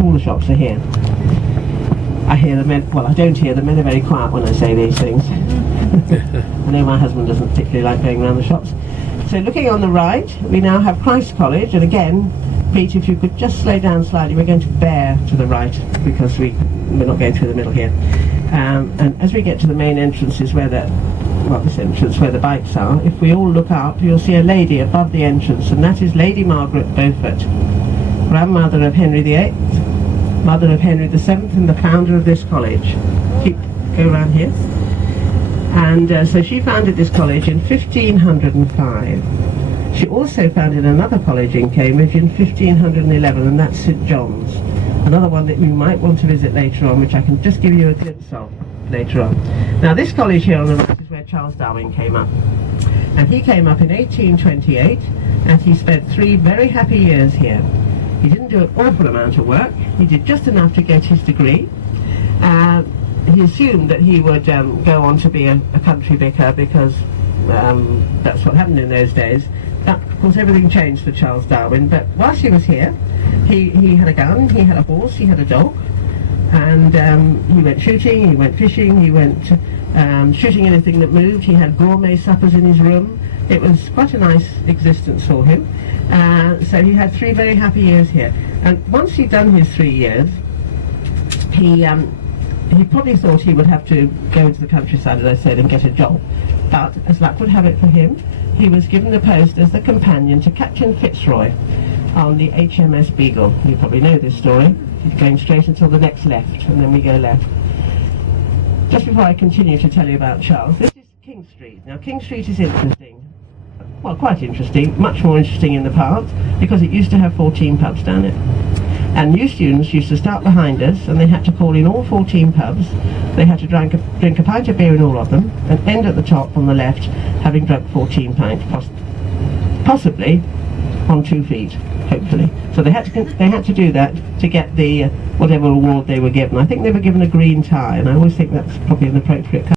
all the shops are here. I hear the men, well I don't hear them, men are very quiet when I say these things. I know my husband doesn't particularly like going around the shops. So looking on the right, we now have Christ College, and again, Pete, if you could just slow down slightly, we're going to bear to the right because we're not going through the middle here. And as we get to the main entrances where this entrance where the bikes are, if we all look up, you'll see a lady above the entrance, and that is Lady Margaret Beaufort, grandmother of Henry VIII, mother of Henry VII, and the founder of this college. Go around here. And so she founded this college in 1505. She also founded another college in Cambridge in 1511, and that's St John's. Another one that you might want to visit later on, which I can just give you a glimpse of later on. Now this college here on the right is where Charles Darwin came up. And he came up in 1828, and he spent 3 very happy years here. He didn't do an awful amount of work. He did just enough to get his degree. He assumed that he would go on to be a country vicar because that's what happened in those days. But, of course, everything changed for Charles Darwin. But whilst he was here, he had a gun, he had a horse, he had a dog, and he went shooting, he went fishing, he went shooting anything that moved. He had gourmet suppers in his room. It was quite a nice existence for him. So he had 3 very happy years here. And once he'd done his 3 years, he probably thought he would have to go into the countryside, as I said, and get a job. But, as luck would have it for him, he was given the post as the companion to Captain Fitzroy on the HMS Beagle. You probably know this story. He's going straight until the next left, and then we go left. Just before I continue to tell you about Charles, this is King Street. Now, King Street is interesting. Well, quite interesting. Much more interesting in the past, because it used to have 14 pubs down it. And new students used to start behind us, and they had to call in all 14 pubs. They had to drink a pint of beer in all of them, and end at the top on the left, having drunk 14 pints, possibly on 2 feet, hopefully. So they had to do that to get the whatever award they were given. I think they were given a green tie, and I always think that's probably an appropriate